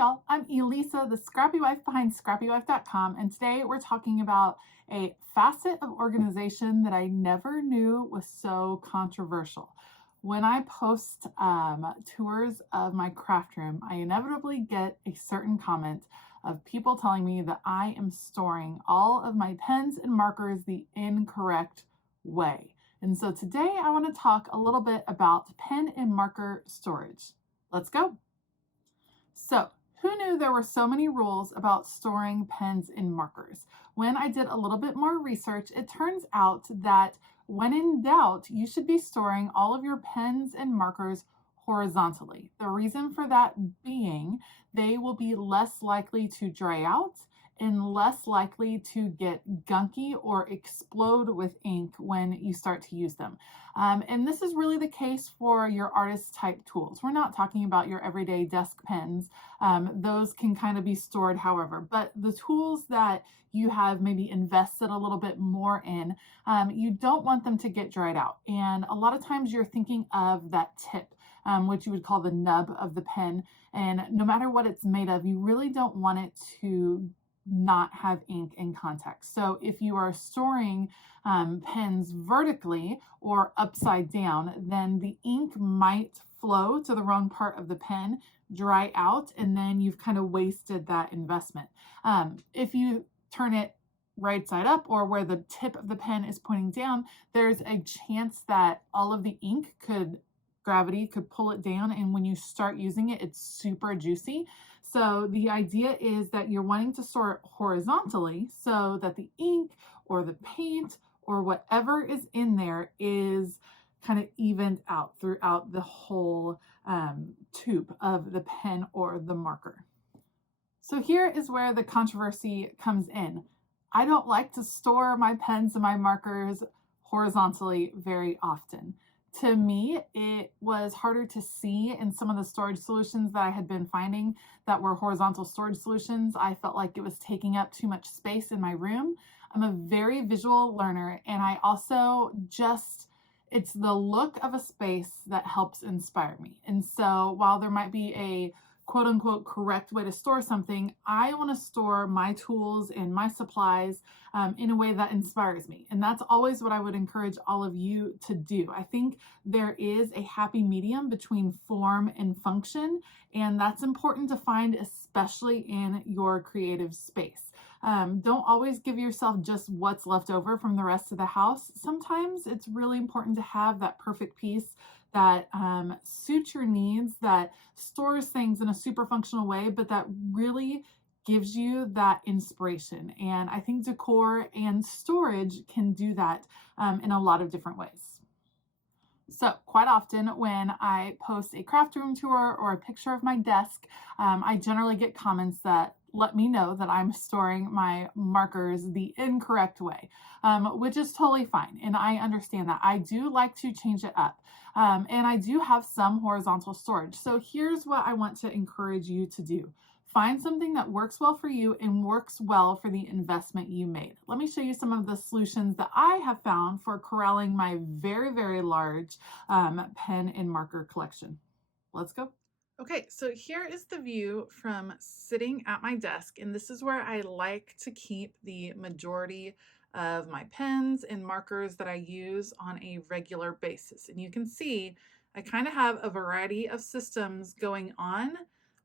y'all, I'm Elisa, the Scrappy Wife behind ScrappyWife.com, and today we're talking about a facet of organization that I never knew was so controversial. When I post tours of my craft room, I inevitably get a certain comment of people telling me that I am storing all of my pens and markers the incorrect way. And so today I want to talk a little bit about pen and marker storage. Let's go. So, who knew there were so many rules about storing pens and markers? When I did a little bit more research, it turns out that when in doubt, you should be storing all of your pens and markers horizontally. The reason for that being they will be less likely to dry out and less likely to get gunky or explode with ink when you start to use them. And this is really the case for your artist type tools. We're not talking about your everyday desk pens. Those can kind of be stored however, but the tools that you have maybe invested a little bit more in, you don't want them to get dried out. And a lot of times you're thinking of that tip, which you would call the nub of the pen. And no matter what it's made of, you really don't want it to not have ink in contact. So if you are storing pens vertically or upside down, then the ink might flow to the wrong part of the pen, dry out, and then you've kind of wasted that investment. If you turn it right side up or where the tip of the pen is pointing down, there's a chance that all of the ink gravity could pull it down, and when you start using it, it's super juicy. So the idea is that you're wanting to store it horizontally so that the ink or the paint or whatever is in there is kind of evened out throughout the whole tube of the pen or the marker. So here is where the controversy comes in. I don't like to store my pens and my markers horizontally very often. To me, it was harder to see in some of the storage solutions that I had been finding that were horizontal storage solutions. I felt like it was taking up too much space in my room. I'm a very visual learner, and I also it's the look of a space that helps inspire me. And so while there might be a quote unquote correct way to store something, I want to store my tools and my supplies in a way that inspires me. And that's always what I would encourage all of you to do. I think there is a happy medium between form and function, and that's important to find, especially in your creative space. Don't always give yourself just what's left over from the rest of the house. Sometimes it's really important to have that perfect piece that suits your needs, that stores things in a super functional way, but that really gives you that inspiration. And I think decor and storage can do that in a lot of different ways. So quite often when I post a craft room tour or a picture of my desk, I generally get comments that let me know that I'm storing my markers the incorrect way, which is totally fine. And I understand that. I do like to change it up. And I do have some horizontal storage. So here's what I want to encourage you to do. Find something that works well for you and works well for the investment you made. Let me show you some of the solutions that I have found for corralling my very, very large pen and marker collection. Let's go. Okay, so here is the view from sitting at my desk, and this is where I like to keep the majority of my pens and markers that I use on a regular basis. And you can see I kind of have a variety of systems going on,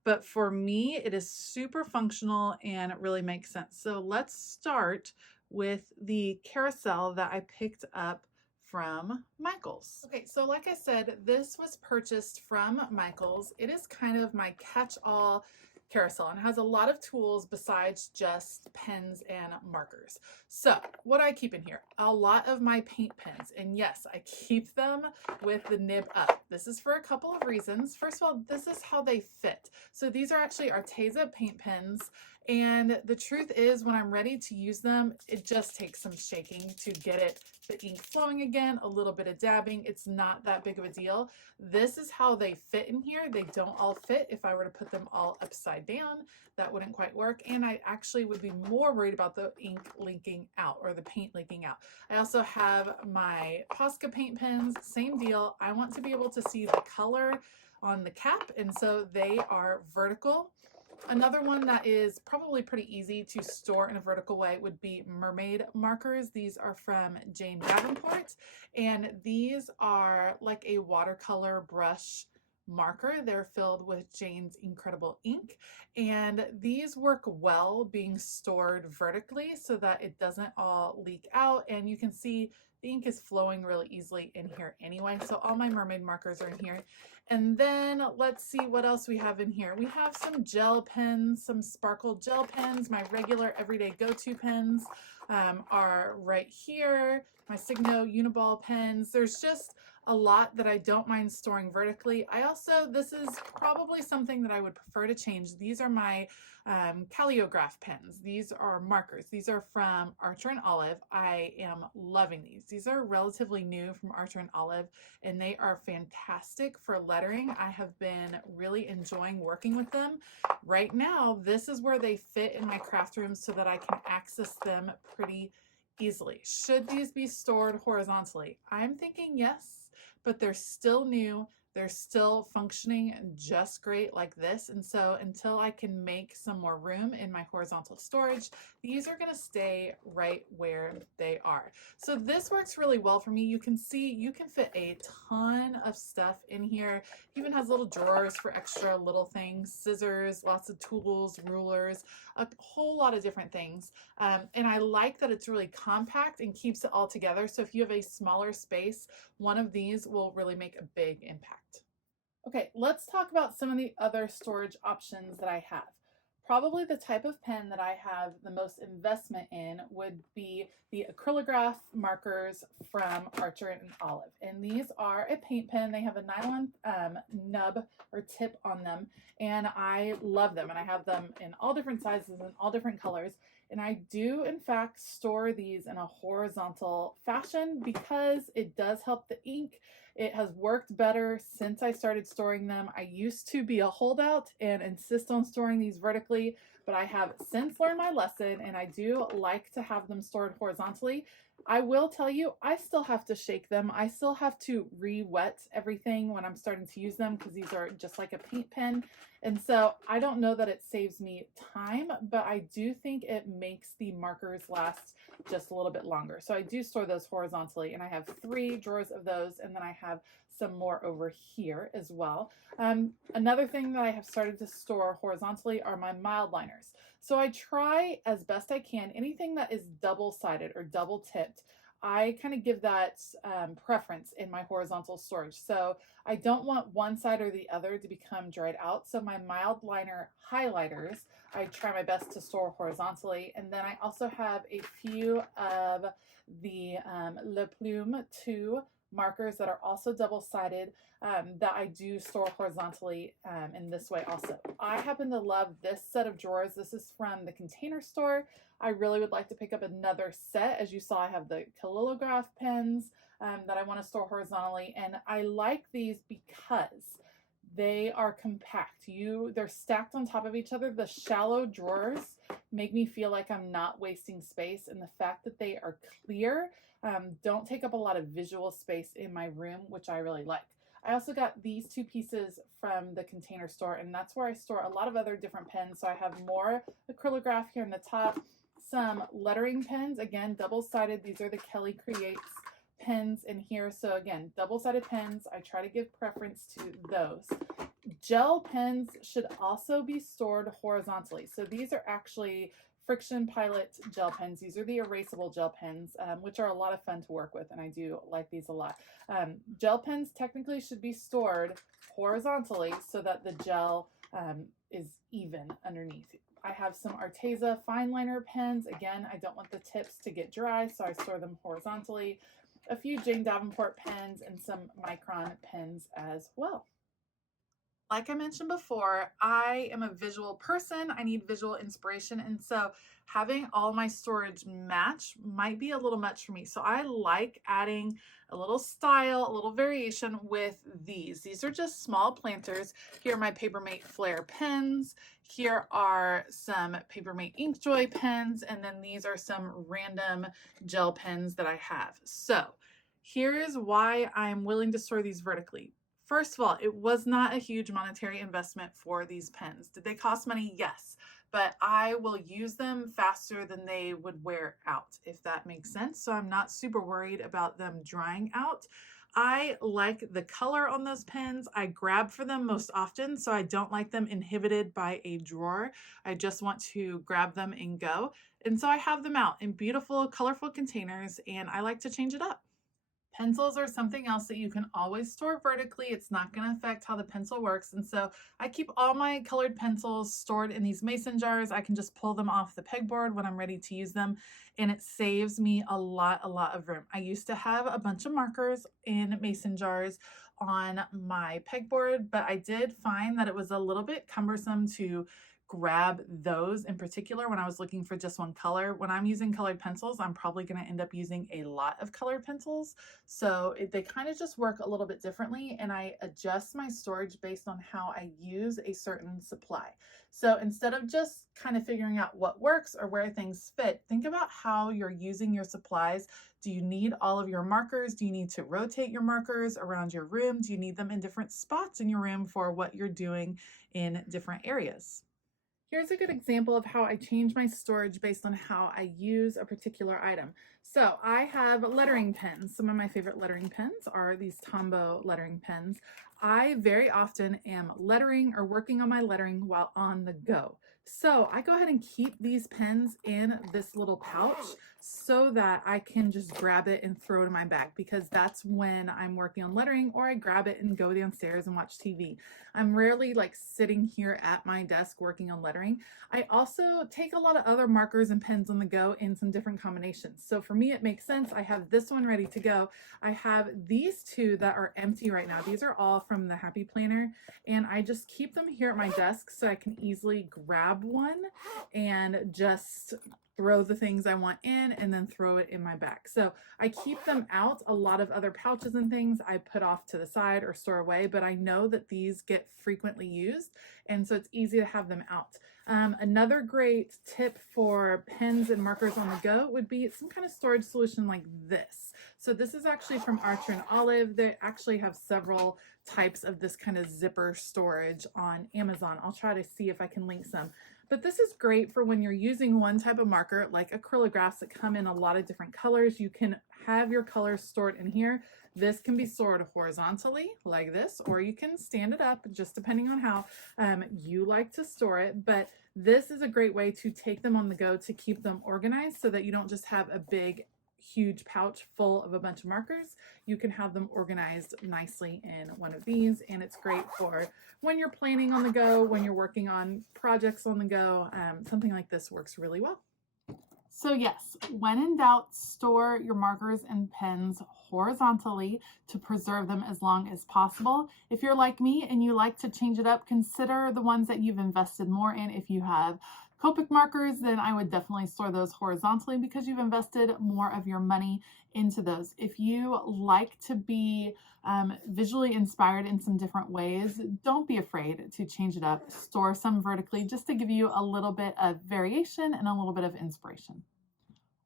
but for me, it is super functional and it really makes sense. So let's start with the carousel that I picked up from Michaels. Okay, so like I said, this was purchased from Michaels. It is kind of my catch-all carousel and has a lot of tools besides just pens and markers. So what do I keep in here? A lot of my paint pens, and yes, I keep them with the nib up. This is for a couple of reasons. First of all, this is how they fit. So these are actually Arteza paint pens, and the truth is when I'm ready to use them, it just takes some shaking to get the ink flowing again, a little bit of dabbing. It's not that big of a deal. This is how they fit in here. They don't all fit. If I were to put them all upside down, that wouldn't quite work. And I actually would be more worried about the ink leaking out or the paint leaking out. I also have my Posca paint pens, same deal. I want to be able to see the color on the cap, and so they are vertical. Another one that is probably pretty easy to store in a vertical way would be mermaid markers. These are from Jane Davenport, and these are like a watercolor brush marker. They're filled with Jane's incredible ink, and these work well being stored vertically so that it doesn't all leak out, and you can see the ink is flowing really easily in here anyway. So all my mermaid markers are in here. And then let's see what else we have in here. We have some gel pens, some sparkle gel pens. My regular everyday go-to pens are right here. My Signo Uniball pens. There's just a lot that I don't mind storing vertically. This is probably something that I would prefer to change. These are my Caliograph pens. These are markers. These are from Archer and Olive. I am loving these. These are relatively new from Archer and Olive, and they are fantastic for lettering. I have been really enjoying working with them. Right now, this is where they fit in my craft room so that I can access them pretty easily. Should these be stored horizontally? I'm thinking yes, but they're still new. They're still functioning just great like this. And so until I can make some more room in my horizontal storage, these are gonna stay right where they are. So this works really well for me. You can see you can fit a ton of stuff in here. It even has little drawers for extra little things, scissors, lots of tools, rulers, a whole lot of different things. And I like that it's really compact and keeps it all together. So if you have a smaller space, one of these will really make a big impact. Okay, let's talk about some of the other storage options that I have. Probably the type of pen that I have the most investment in would be the acrylograph markers from Archer and Olive. And these are a paint pen. They have a nylon nub or tip on them, and I love them. And I have them in all different sizes and all different colors. And I do, in fact, store these in a horizontal fashion because it does help the ink. It has worked better since I started storing them. I used to be a holdout and insist on storing these vertically, but I have since learned my lesson, and I do like to have them stored horizontally. I will tell you, I still have to shake them. I still have to re-wet everything when I'm starting to use them because these are just like a paint pen. And so I don't know that it saves me time, but I do think it makes the markers last just a little bit longer. So I do store those horizontally, and I have 3 drawers of those, and then I have some more over here as well. Another thing that I have started to store horizontally are my Mildliners. So I try as best I can, anything that is double-sided or double-tipped, I kind of give that preference in my horizontal storage. So I don't want one side or the other to become dried out. So my Mildliner highlighters, I try my best to store horizontally. And then I also have a few of the Le Plume 2 markers that are also double-sided that I do store horizontally in this way also. I happen to love this set of drawers. This is from the Container Store. I really would like to pick up another set. As you saw, I have the Caliograph pens that I want to store horizontally, and I like these because they are compact. They're stacked on top of each other. The shallow drawers make me feel like I'm not wasting space, and the fact that they are clear don't take up a lot of visual space in my room, which I really like. I also got these 2 pieces from the Container Store, and that's where I store a lot of other different pens. So I have more acrylograph here in the top, some lettering pens, again, double-sided. These are the Kelly Creates pens in here. So again, double-sided pens, I try to give preference to those. Gel pens should also be stored horizontally. So these are actually Friction Pilot gel pens. These are the erasable gel pens, which are a lot of fun to work with, and I do like these a lot. Gel pens technically should be stored horizontally so that the gel is even underneath. I have some Arteza fine liner pens. Again, I don't want the tips to get dry, so I store them horizontally. A few Jane Davenport pens and some Micron pens as well. Like I mentioned before, I am a visual person. I need visual inspiration, and so having all my storage match might be a little much for me. So I like adding a little style, a little variation with these. These are just small planters. Here are my Papermate Flare pens. Here are some Papermate Inkjoy pens, and then these are some random gel pens that I have. So here's why I'm willing to store these vertically. First of all, it was not a huge monetary investment for these pens. Did they cost money? Yes, but I will use them faster than they would wear out, if that makes sense. So I'm not super worried about them drying out. I like the color on those pens. I grab for them most often, so I don't like them inhibited by a drawer. I just want to grab them and go. And so I have them out in beautiful, colorful containers, and I like to change it up. Pencils are something else that you can always store vertically. It's not going to affect how the pencil works. And so I keep all my colored pencils stored in these mason jars. I can just pull them off the pegboard when I'm ready to use them, and it saves me a lot of room. I used to have a bunch of markers in mason jars on my pegboard, but I did find that it was a little bit cumbersome to grab those in particular when I was looking for just one color. When I'm using colored pencils, I'm probably going to end up using a lot of colored pencils. So they kind of just work a little bit differently, and I adjust my storage based on how I use a certain supply. So instead of just kind of figuring out what works or where things fit, think about how you're using your supplies. Do you need all of your markers? Do you need to rotate your markers around your room? Do you need them in different spots in your room for what you're doing in different areas? Here's a good example of how I change my storage based on how I use a particular item. So I have lettering pens. Some of my favorite lettering pens are these Tombow lettering pens. I very often am lettering or working on my lettering while on the go. So I go ahead and keep these pens in this little pouch so that I can just grab it and throw it in my bag, because that's when I'm working on lettering, or I grab it and go downstairs and watch TV. I'm rarely like sitting here at my desk working on lettering. I also take a lot of other markers and pens on the go in some different combinations. So for me, it makes sense. I have this one ready to go. I have these two that are empty right now. These are all from the Happy Planner, and I just keep them here at my desk so I can easily grab one and just throw the things I want in and then throw it in my bag. So I keep them out. A lot of other pouches and things I put off to the side or store away, but I know that these get frequently used, and so it's easy to have them out. Another great tip for pens and markers on the go would be some kind of storage solution like this. So this is actually from Archer and Olive. They actually have several types of this kind of zipper storage on Amazon. I'll try to see if I can link some. But this is great for when you're using one type of marker, like acrylographs that come in a lot of different colors. You can have your colors stored in here. This can be stored horizontally like this, or you can stand it up, just depending on how you like to store it. But this is a great way to take them on the go to keep them organized, so that you don't just have a big huge pouch full of a bunch of markers. You can have them organized nicely in one of these, and it's great for when you're planning on the go, when you're working on projects on the go. Something like this works really well. So yes, when in doubt, store your markers and pens horizontally to preserve them as long as possible. If you're like me and you like to change it up, consider the ones that you've invested more in. If you have Copic markers, then I would definitely store those horizontally because you've invested more of your money into those. If you like to be visually inspired in some different ways, don't be afraid to change it up. Store some vertically just to give you a little bit of variation and a little bit of inspiration.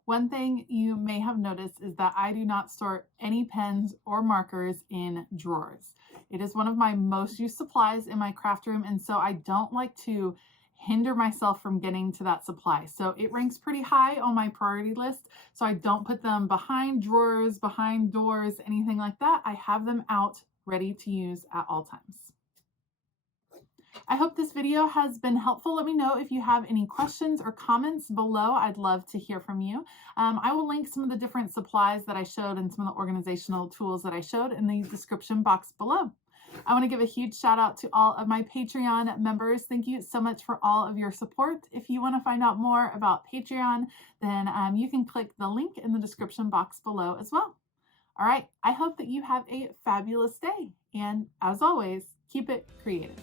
One thing you may have noticed is that I do not store any pens or markers in drawers. It is one of my most used supplies in my craft room, and so I don't like to hinder myself from getting to that supply. So it ranks pretty high on my priority list. So I don't put them behind drawers, behind doors, anything like that. I have them out ready to use at all times. I hope this video has been helpful. Let me know if you have any questions or comments below. I'd love to hear from you. I will link some of the different supplies that I showed and some of the organizational tools that I showed in the description box below. I want to give a huge shout out to all of my Patreon members. Thank you so much for all of your support. If you want to find out more about Patreon, then you can click the link in the description box below as well. All right, I hope that you have a fabulous day. And as always, keep it creative.